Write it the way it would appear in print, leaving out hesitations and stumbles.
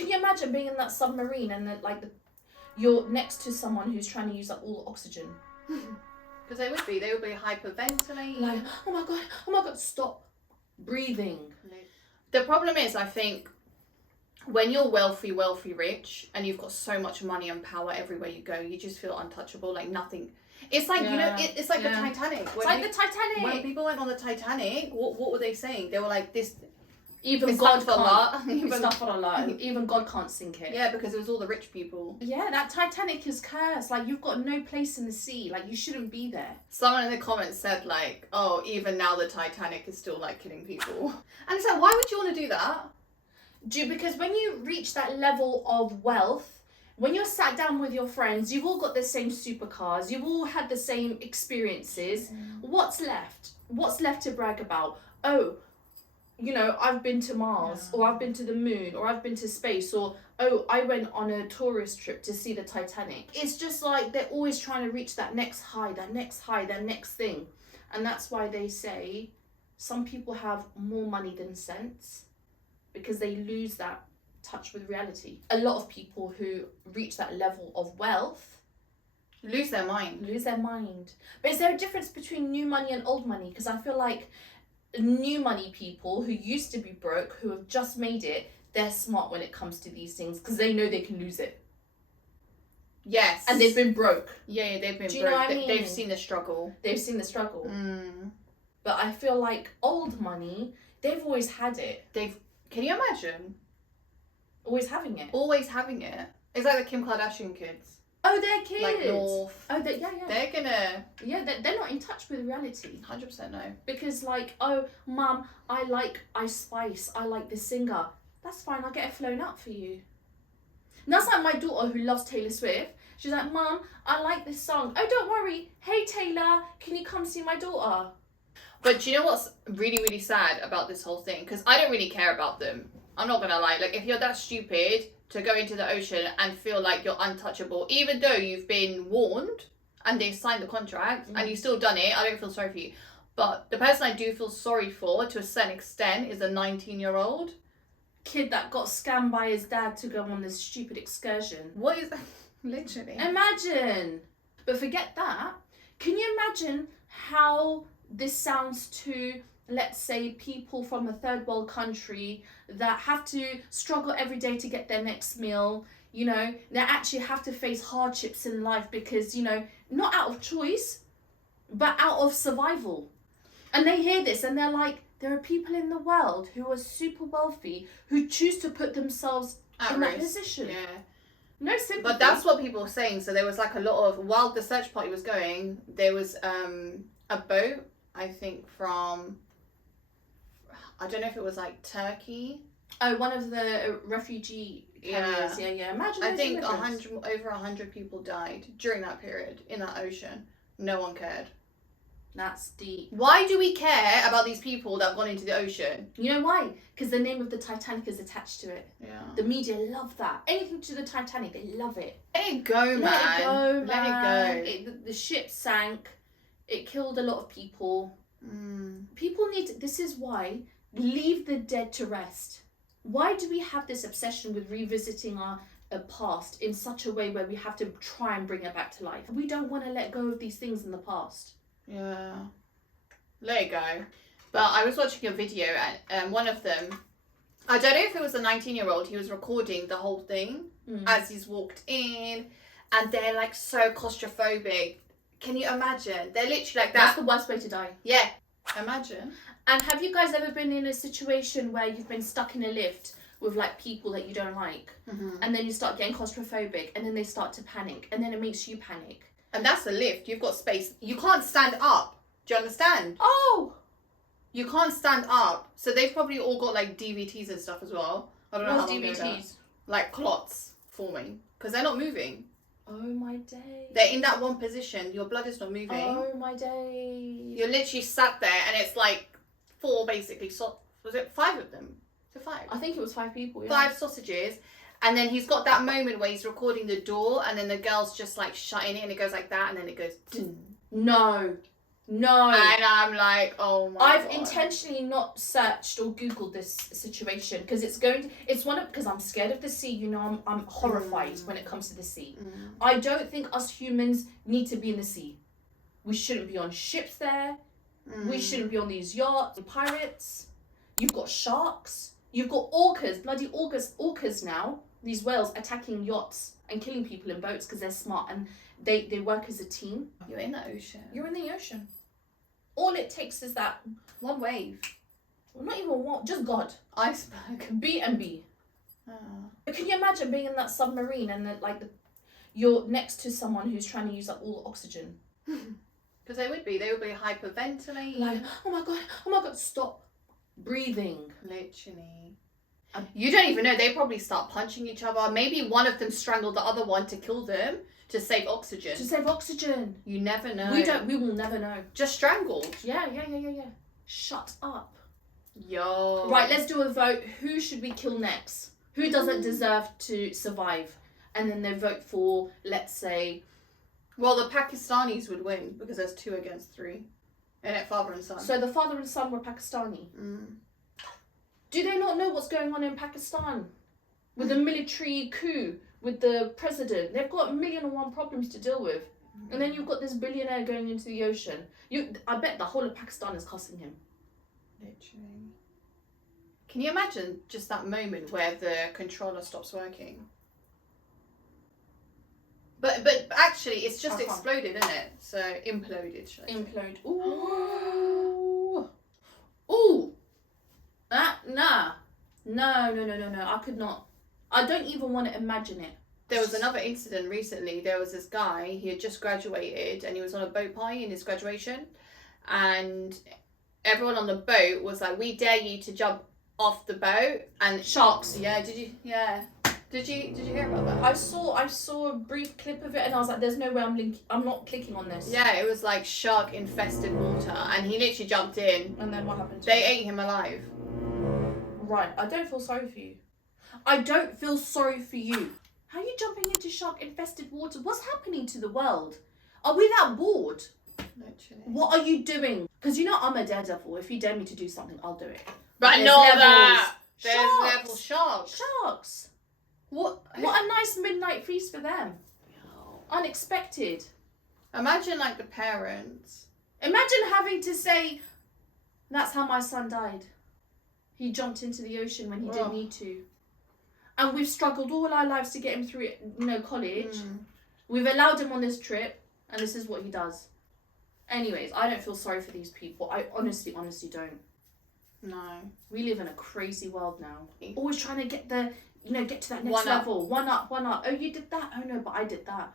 can you imagine being in that submarine and then like you're next to someone who's trying to use up all the oxygen? Because they would be hyperventilating. Like, oh my god, stop breathing. The problem is, I think, when you're wealthy, rich, and you've got so much money and power everywhere you go, you just feel untouchable, like nothing. It's like, you know, it's like the Titanic. It's like the Titanic. When people went on the Titanic, what were they saying? They were like, this... Even God can't. Even God can't sink it. Yeah, because it was all the rich people. Yeah, that Titanic is cursed. Like, you've got no place in the sea. Like, you shouldn't be there. Someone in the comments said, like, oh, even now the Titanic is still, like, killing people. And it's like, why would you want to do that? Because when you reach that level of wealth, when you're sat down with your friends, you've all got the same supercars, you've all had the same experiences. What's left? What's left to brag about? Oh, you know, I've been to Mars, or I've been to the moon, or I've been to space, or, oh, I went on a tourist trip to see the Titanic. It's just like they're always trying to reach that next high, that next thing. And that's why they say some people have more money than sense, because they lose that touch with reality. A lot of people who reach that level of wealth lose their mind. But is there a difference between new money and old money? Because I feel like new money people who used to be broke, who have just made it, they're smart when it comes to these things because they know they can lose it. Yes. And they've been broke. Yeah, they've been broke. Do you know what I mean? They've seen the struggle. But I feel like old money, they've always had it. Can you imagine? Always having it. It's like the Kim Kardashian kids. Oh, they're kids. Like North. Oh, yeah. They're gonna... Yeah, they're not in touch with reality. 100% no. Because like, oh, Mum, I like Ice Spice. I like this singer. That's fine, I'll get it flown up for you. And that's like my daughter who loves Taylor Swift. She's like, Mum, I like this song. Oh, don't worry. Hey, Taylor, can you come see my daughter? But do you know what's really, really sad about this whole thing? Because I don't really care about them. I'm not gonna lie. Like, if you're that stupid to go into the ocean and feel like you're untouchable, even though you've been warned and they signed the contract and you've still done it, I don't feel sorry for you. But the person I do feel sorry for, to a certain extent, is a 19-year-old kid that got scammed by his dad to go on this stupid excursion. What is that? Literally. Imagine. But forget that. Can you imagine how this sounds to, let's say, people from a third world country that have to struggle every day to get their next meal? You know, they actually have to face hardships in life because, you know, not out of choice, but out of survival. And they hear this and they're like, there are people in the world who are super wealthy who choose to put themselves in that position. Yeah. No sympathy. But that's what people were saying. So there was like a lot of, while the search party was going, there was a boat, I think from, I don't know if it was like Turkey. Oh, one of the refugee carriers. Yeah. Imagine. I think over 100 people died during that period in that ocean. No one cared. That's deep. Why do we care about these people that have gone into the ocean? You know why? Because the name of the Titanic is attached to it. Yeah. The media love that. Anything to the Titanic, they love it. Let it go, man. Let it go. The ship sank. It killed a lot of people. People need to, this is why, leave the dead to rest. Why do we have this obsession with revisiting our past in such a way where we have to try and bring it back to life? We don't want to let go of these things in the past. Yeah. Let it go. But I was watching a video and one of them, I don't know if it was a 19-year-old, he was recording the whole thing as he's walked in, and they're like so claustrophobic. Can you imagine? They're literally like that. That's the worst way to die. Yeah. Imagine. And have you guys ever been in a situation where you've been stuck in a lift with like people that you don't like, and then you start getting claustrophobic, and then they start to panic, and then it makes you panic? And that's a lift. You've got space. You can't stand up. Do you understand? Oh! You can't stand up. So they've probably all got like DVTs and stuff as well. I don't know how long DVTs? Like clots forming. Because they're not moving. Oh my day. They're in that one position. Your blood is not moving. Oh my day. You're literally sat there and it's like 4 basically. Was it 5 of them? Was it 5? I think it was 5 people, yeah. 5 sausages. And then he's got that moment where he's recording the door and then the girl's just like shutting it and it goes like that and then it goes... No. No. And I'm like, oh my I've God. intentionally not searched or Googled this situation because because I'm scared of the sea. You know, I'm horrified when it comes to the sea. I don't think us humans need to be in the sea. We shouldn't be on ships there. We shouldn't be on these yachts. Pirates. You've got sharks. You've got orcas, bloody orcas now. These whales attacking yachts and killing people in boats because they're smart and they work as a team. You're in the ocean. You're in the ocean. All it takes is that One wave. well, not even one, just God. Iceberg. B and B. Oh. Can you imagine being in that submarine and then you're next to someone who's trying to use up all the oxygen? Because they would be hyperventilating. Like, oh my God, stop breathing. Literally. You don't even know. They probably start punching each other. Maybe one of them strangled the other one to kill them to save oxygen. To save oxygen. You never know. We will never know. Just strangled. Yeah. Shut up. Yo. Right, let's do a vote. Who should we kill next? Who doesn't deserve to survive? And then they vote for, let's say... Well, the Pakistanis would win because there's 2 against 3. And it father and son. So the father and son were Pakistani. Do they not know what's going on in Pakistan? With the military coup, with the president. They've got 1,000,001 problems to deal with. And then you've got this billionaire going into the ocean. I bet the whole of Pakistan is cussing him. Literally. Can you imagine just that moment where the controller stops working? But actually, it's just exploded, isn't it? So imploded. Should I say? Implode. Ooh. Nah. No. I could not. I don't even want to imagine it. There was another incident recently. There was this guy, he had just graduated and he was on a boat party in his graduation. And everyone on the boat was like, we dare you to jump off the boat. And Sharks. Yeah, did you? Yeah. Did you hear about that? I saw a brief clip of it and I was like, there's no way I'm not clicking on this. Yeah, it was like shark infested water and he literally jumped in. And then what happened to They him? ate him alive. Right, I don't feel sorry for you. I don't feel sorry for you. How are you jumping into shark infested water? What's happening to the world? Are we that bored? Literally. What are you doing? Because you know I'm a daredevil. If you dare me to do something, I'll do it. But there's no, levels. that there's Sharks. level sharks. Sharks. What a nice midnight feast for them. Unexpected. Imagine like the parents. Imagine having to say, that's how my son died. He jumped into the ocean when he didn't need to. And we've struggled all our lives to get him through, college. We've allowed him on this trip, and this is what he does. Anyways, I don't feel sorry for these people. I honestly don't. No. We live in a crazy world now. Always trying to get to that next One up. level. One up. Oh, you did that? Oh no, but I did that.